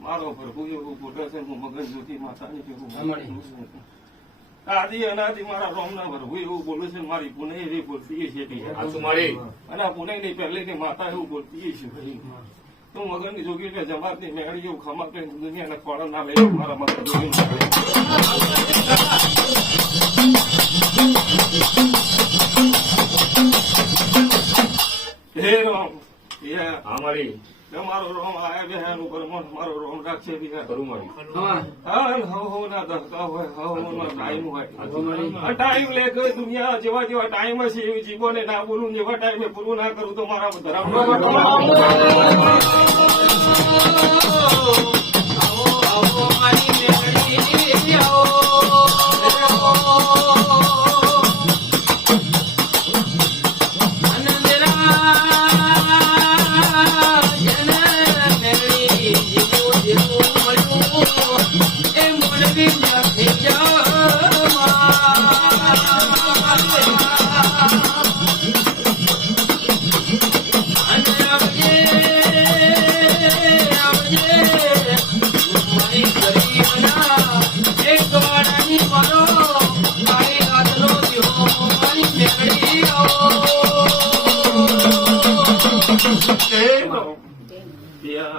મારો પ્રભુ એવું બોલે છે હું મગન જ્યોતિ માતાની આદિ અનાદિ મારા રોમ ના પ્રભુ એવું બોલે છે મારી પુણે એવી બોલતી છે અને આ પુણે ની પહેલી ની માતા એવું બોલતી છે ભાઈ તું મગન ની જોગી ને જમાત ની મેળી એવું ખમા કે દુનિયા ના ખોળા ના લે મારા માતા જોગી હે રામ અમારી મારો રોમ આયા બેહાન ઉપર મારો રોમ રાખશે કરું મારી હવ ના ધક્કા હોય હવ ના ટાઈમ હોય ટાઈમ લે કે દુનિયા જેવા જેવા ટાઈમ હશે એવી જીવો ને ના બોલું જેવા ટાઈમે પૂરું ના કરું તો મારા ધરામ you.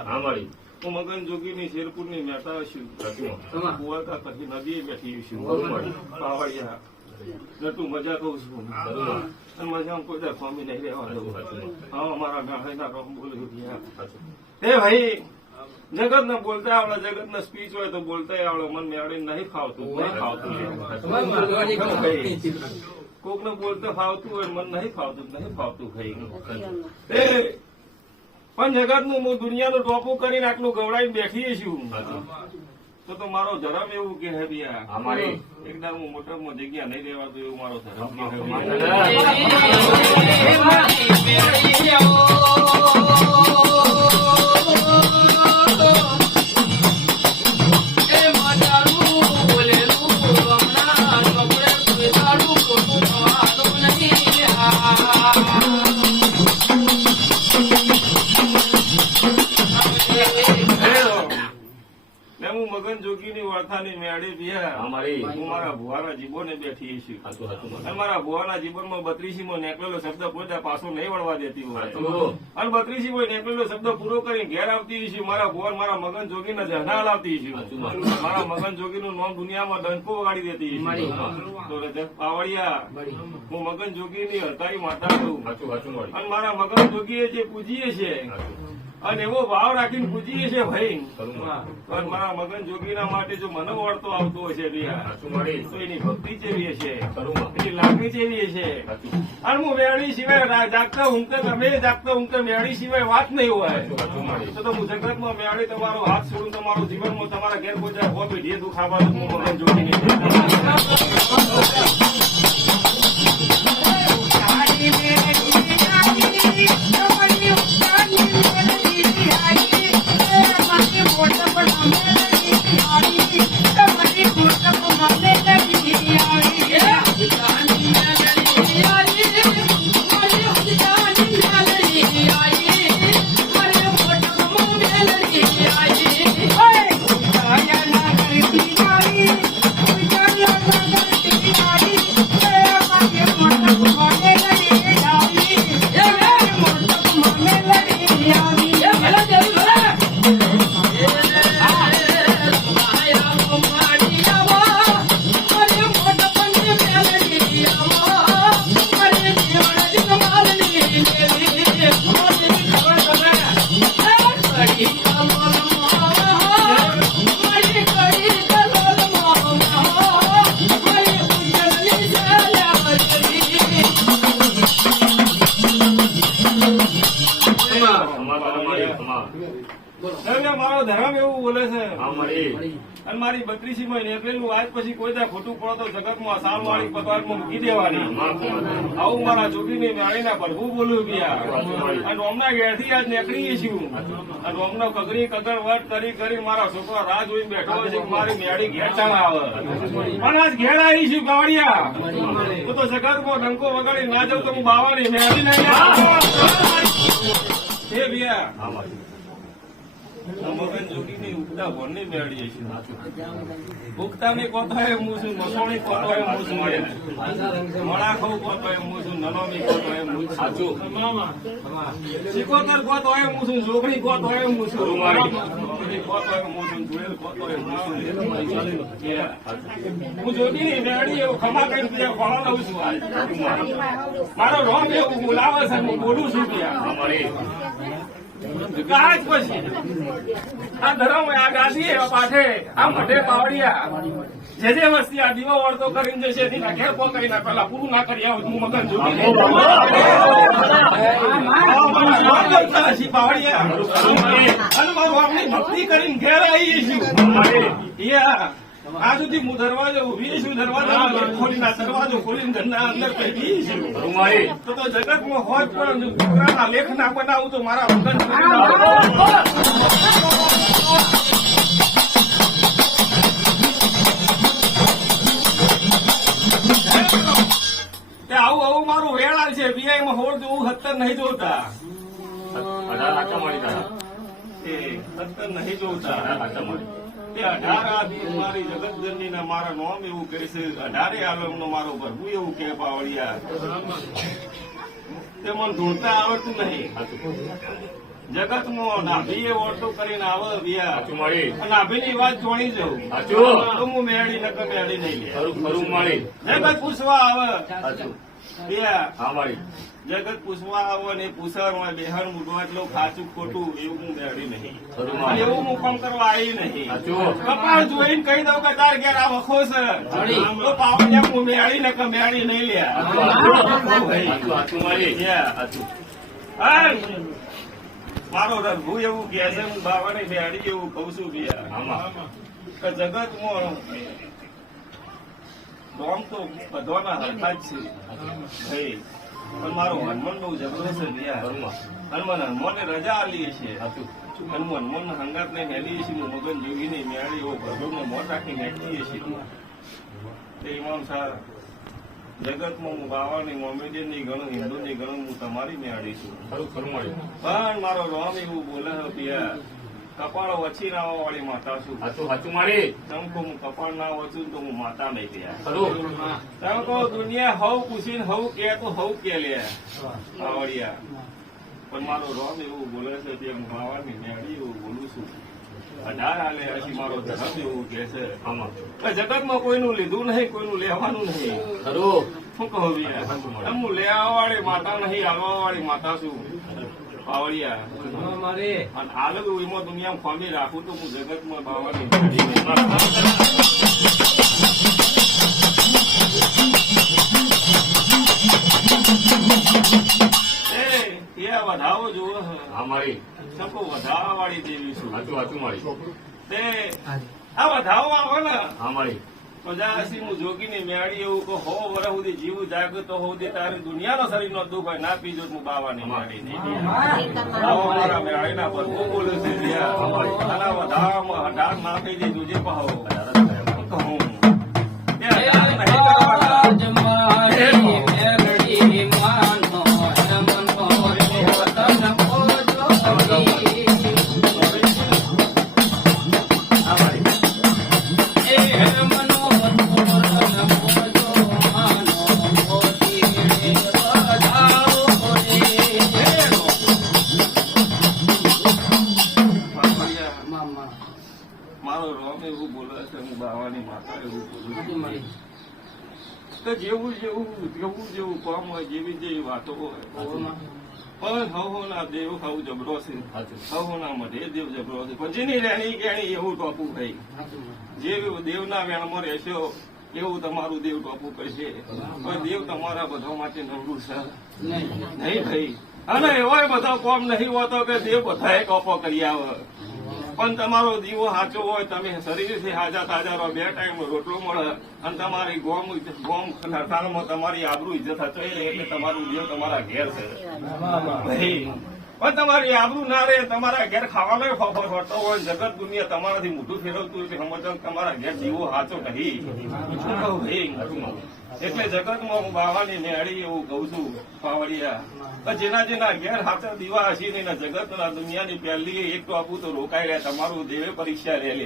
હા મારી હું મગન જોગીની શેરપુરની મહેતા છું કુવાકા પછી નદીએ બેઠી છું પાવડિયા નટુ મજા કહું છું અને મજામાં કોઈ દર સ્વામી નહીં રહેવા દઉં હા અમારા ગાંઠના રોમ બોલ્યું એ ભાઈ જગત ને બોલતા આવડે જગત ને સ્પીચ હોય તો બોલતા આવડે મન મેળવી નહીં ફાવતું કોક ને બોલતા ફાવતું હોય મન નહીં ફાવતું ભાઈ પણ જગત નું હું દુનિયાનું ટોપું કરીને આટલું ગવડાવીને બેઠીએ છું તો મારો ધર્મ એવું કે હે બિયા એકદમ હું મોટામાં જગ્યા નહીં રહેવાતું એવું મારો ધર્મ હું મગન જોગીની વાર્તાની મેળી બિયા હું મારા ભુવાના જીબોને બેઠી છું અને મારા ભુવાના જીવનમાં 32માં નીકળેલો શબ્દ પોતા પાછો નહીં વળવા દેતી હોય અને 32માં નીકળેલો શબ્દ પૂરો કરીને ઘેર આવતી છું મારા ભુવન મારા મગન જોગીને જહનાલ આવતી છું મારા મગન જોગીનું નામ દુનિયામાં ડંકો વગાડી દેતી પાવડિયા હું મગન જોગીની હરતાઈ માતા છું અને મારા મગન જોગીએ જે પૂજીએ છે અને એવો ભાવ રાખીને પૂજીએ છે ભાઈ મારા મગન જોગીના માટે જો મને વળતો આવતો હોય છે તો એની ભક્તિ જેવી છે એની લાગણી જેવી છે અને હું મેળી સિવાય જાગતા ઊંઘતા મેળી સિવાય વાત નહીં હોય તો હું જગતમાં મેળી તમારો હાથ છોડું તમારો જીવનમાં તમારા ઘેર પહોંચાય હો પેઢીએ દુખાવા હું મગન જોગીની મારો ધર્મ એવું બોલે છે અને મારી 32માં નીકળેલું આજ પછી કોઈ દા ખોટું પડો તો જગતમાં સાલવાળી પગારમાં મૂકી દેવાની આવું મારા જોગીની મેળીના પ્રભુ બોલું ગયા અને ઓમના ઘેરથી આજ નીકળીએ છીએ અને ઓમનો કગરી કગર વટ કરી મારા છોકરા રાહ જોઈને બેઠો હોય છે કે મારી મેળી ઘેર ચાલ આવે પણ આજ ઘેર આવી છું ગાવડિયા હું તો જગતમાં ડંકો વગાડી ના જાઉં તો હું બાવાની મેળી નહીં એ ભૈયા મગન જોગીની ઉગતા ભણની મેળીએ છીએ ઉગતાની કોથાએ હું છું મસોણી કોથાએ હું છું મણા ખઉ કોથાએ હું છું નલોમી કોથાએ હું સાચું સિકોતર કોથાએ હું છું જોગણી કોથાએ હું છું કોથાએ હું છું જુએલ કોથાએ હું હું જોગીની મેળી એવું ખમા કરીને બીજા ખોળા લઉં છું મારો રોમ એવું બોલાવે છે હું બોલું છું ત્યાં પછી આ ધરમ આ ગાંધી પાઠે આ મઢે પાવડિયા જે વસ્તી આ દીવો વળતો કરીને જશે એના ઘેર પકડી ના પેલા પૂરું ના કરી આવું હું મગન જોગી પાવડિયા અને મારું આપણી ભક્તિ કરીને ઘેર આવી છું આ સુધી હું દરવાજો ઉભી છું દરવાજા ખોલીને દરવાજો ખોલીને ઘરના અંદર બેઠી છું તો જગતમાં હોત પણ છોકરાના લેખ ના બનાવું તો મારા વગર આવું મારું વેળા છે બીઆઈમાં હોળ જોવું 70 નહીં જોતા 70 નહીં જોતા 18 મારી જગતજનની ને મારા નોમ એવું કહે છે 18 આલમ નો મારો પ્રભુ એવું કે પાવડિયા તે મને ઢૂંઢતા આવડતું નહીં જગતમાં નાભીએ ઓળતો કરીને આવે બિયા સાચું મારી. નાભીની વાત જોણી જવું સાચું. તો હું મેળી નકર મેળી નહીં લે ખરું ખરું મારી. જગત પૂછવા આવે સાચું. બિયા હા મારી. જગત પૂછવા આવો ને પૂછવા બેહન મૂઢવા એટલું ખાચું ખોટું એવું હું મેળી નહીં ખરું અને મારી. એવું હું કામ કરવા આવી નહીં સાચું. કપાળ જોઈને કહી દઉં કે તાર ઘેર આ વખો છે તો પાવડિયા હું મેળી નકર મેળી નહીં લે સાચું સાચું મારી. સાચું. હા. મારો રઘુ એવું કે છે હું બાવાને મેળી એવું કઉ છું બિયા આમાં. કે જગતમાં રોમ તો બધાના હરખા જ છે ભાઈ પણ મારો હનુમાન બહુ જબરો છે બિયા ખરું માં. હનુમાને રજા આલી છે સાચું. હનુમાન હંગાત ને મેલી છે હું મગન જોઈને મેળી એવો ભગવાનને મોત રાખી મેળવીએ છીએ તે ઇમામ સાહેબ જગતમાં હું બાવાની મોમેડિયનની ગણું હિન્દુની ગણું હું તમારી મેળી છું ખરું ખરું મારી. પણ મારો રોમ એવું બોલે છે પિયા કપાળ વછી ના વાળી માતા છું સાચું સાચું મારી. તમે કહો હું કપાળ ના વચું તો હું માતા નહીં ગયા ખરું. તમે કહો દુનિયા હવ પૂછીને હવ કે તો હવ કે લે આવડિયા પણ મારો રોમ એવું બોલે છે કે હું બાવાની મેળી એવું બોલું છું 18 હાલે હજી મારો ધર્મ એવું કે છે આમાં. જગતમાં કોઈનું લીધું નહીં કોઈનું લેવાનું નહીં ખરું. શું કહો ભૈયા હું લેવા વાળી માતા નહીં હાલવા વાળી માતા છું પાવડિયા અને હાલ એમાં દુનિયામાં ખોમી રાખું તો હું જગતમાં બાવાની મેળી નહીં. એ વધાવો જોવો હા મારી. સકો વધાવા વાળી દેવી છું સાચું સાચું મારી. તે આ વધાવો આવે ને હા મારી. તો જ્યાંથી હું જોગીની મેળી એવું કહું હો વરસ સુધી જીવું જાગતો તો સુધી તારી દુનિયાનો શરીરનો દુઃખ હોય ના પીજો હું બાવાની મેળી નહીં મારા મેળીના પર બહુ બોલે છે આના વધાવામાં 18 ના પી દીધું જે કહો કહું એ 18 નહીં કરવાના. મારો રોમ એવું બોલે છે હું બાવાની માતા એવું બોલું છું તો જેવું જેવું કામ હોય જેવી જેવી વાતો હોય પણ હવોના દેવ હવ જબરો છે હવોના મધે દેવ જબરો છે પણ જેની રહેણી કેણી એવું ટોપું થઈ જે દેવના વેણમાં રહેશો એવું તમારું દેવ ટોપું કરશે પણ દેવ તમારા બધા માટે નવરું છે નહીં થઈ અને એવા બધા કોમ નહીં હોતો કે દેવ બધાએ ટોપો કરી આવે પણ તમારો દીવો સાચો હોય તમે શરીરથી હાજા તાજા રહો 2 ટાઈમ રોટલો મળે અને તમારી ગોમ હડતાલમાં તમારી આબરૂ ઇજ્જત હચવાઈ એટલે તમારું દેવ તમારા ઘેર છે ભાઈ પણ તમારી આબરૂ ના રહે તમારા ઘેર ખાવાનો ફરતો હોય જગત દુનિયા તમારાથી મોઢું ફેરવતું એટલે સમજો તમારા ઘેર દીવો સાચો નહીં શું કહું ભાઈ એટલે જગતમાં હું બાવાની મેળી એવું કઉ છું પાવડિયા જેના જેના ઘેર હાથર દીવા હશે ને જગતના દુનિયાની પહેલી એક તો આપું તો રોકાઈ રહ્યા તમારું દેવે પરીક્ષા લે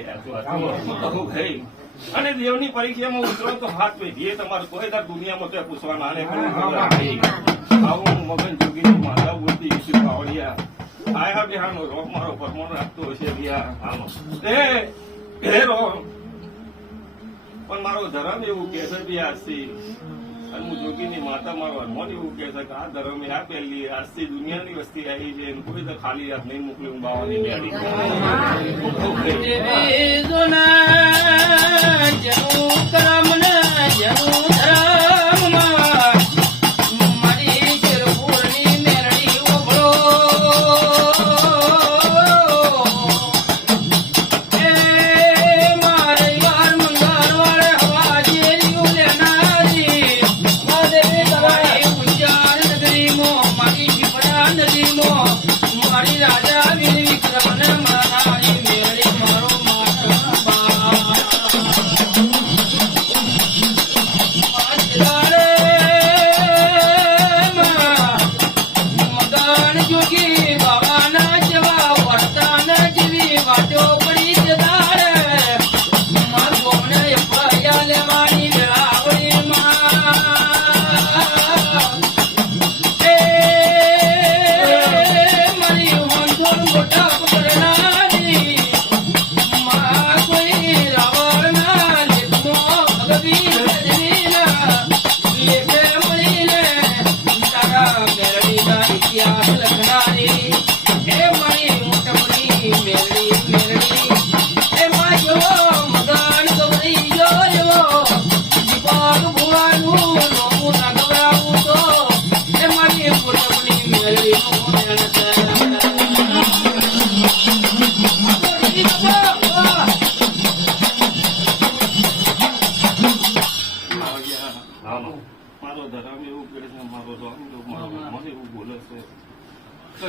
ભાઈ અને દેવની પરીક્ષામાં ઉતરો તો હાથ પેઢીએ તમારે કોઈ દર દુનિયામાં ત્યાં પૂછવાના આવું મગન જોગી માતા બોલતી ઈશ્વર પાવડિયા આયા બિહારનો રોગ મારો પરમણ રાખતો હશે પણ મારો ધર્મ એવું કે છે બી આજથી અને હું જોગીની માતા મારો હનુમાન એવું કે છે કે આ ધર્મ આ પહેલી આજથી દુનિયાની વસ્તી આવી છે કોઈ તો ખાલી હાથ નહીં મોકલી હું બાવાની મેળી રાજા વિક્રમ મારી મેળી મારો માતા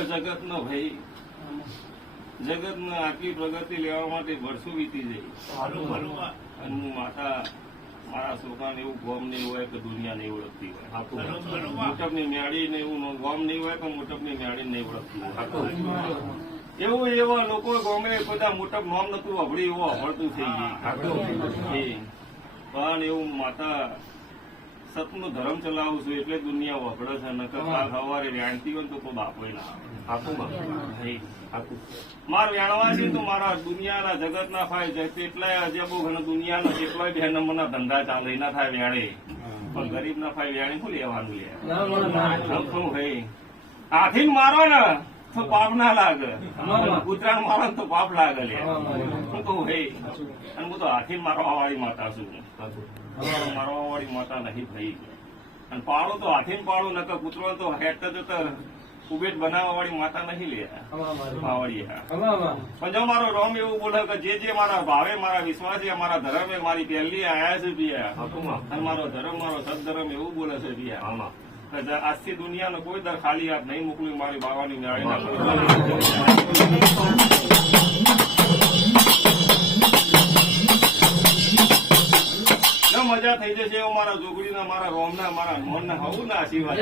જગતનો ભાઈ જગતના આટલી પ્રગતિ લેવા માટે વર્ષો વીતી જઈ અને હું મારા છોકરાને એવું ગોમ નહીં હોય કે દુનિયા નહીં ઓળખતી હોય મોટપની મેળી ને એવું ગોમ નહીં હોય કે મોટપની મેળી નહીં ઓળખતી હોય એવું એવા લોકો ગોમે બધા મોટપ નોમ નતું અભળી એવું અભળતું થઈ ગયું પણ એવું માતા સતનું ધર્મ ચલાવું છું એટલે દુનિયા વગડે છે નકર કાલ સવારે વેણતી હોય તો કોઈ બાપોય ના માર વેણવા છે તો મારા દુનિયાના જગતના ફાય જાય કેટલાય અજબો ઘણા દુનિયાના કેટલાય બે નંબરના ધંધા ચાલે ના થાય વેણે પણ ગરીબ ના ફાય વેણી શું લેવાનું લે શું ભાઈ હાથીને મારો ને તો પાપ ના લાગે કૂતરાને મારો ને તો પાપ લાગે લે હું કહું ભાઈ અને હું તો હાથીને મારવા વાળી માતા છું મારવા વાળી માતા નહીં ભાઈ અને પાળો તો હાથીને પાળો નકર કૂતરો તો હેઠતા જતા ઉભેટ બનાવવા વાળી માતા નહીં લે પાવડી પણ જો મારો રોમ એવું બોલે કે જે મારા ભાવે મારા વિશ્વાસે મારા ધર્મે મારી પહેલી આયા છે બિયા અને મારો ધર્મ મારો સદધર્મ એવું બોલે છે બિયા આજથી દુનિયાનો કોઈ દર ખાલી હાથ નહીં મોકલ્યું મારી બાવાની નાળી મજા થઈ જશે એવો મારા જોગડીના મારા રોમના મારા મોહનના હવું ના આશીર્વાદ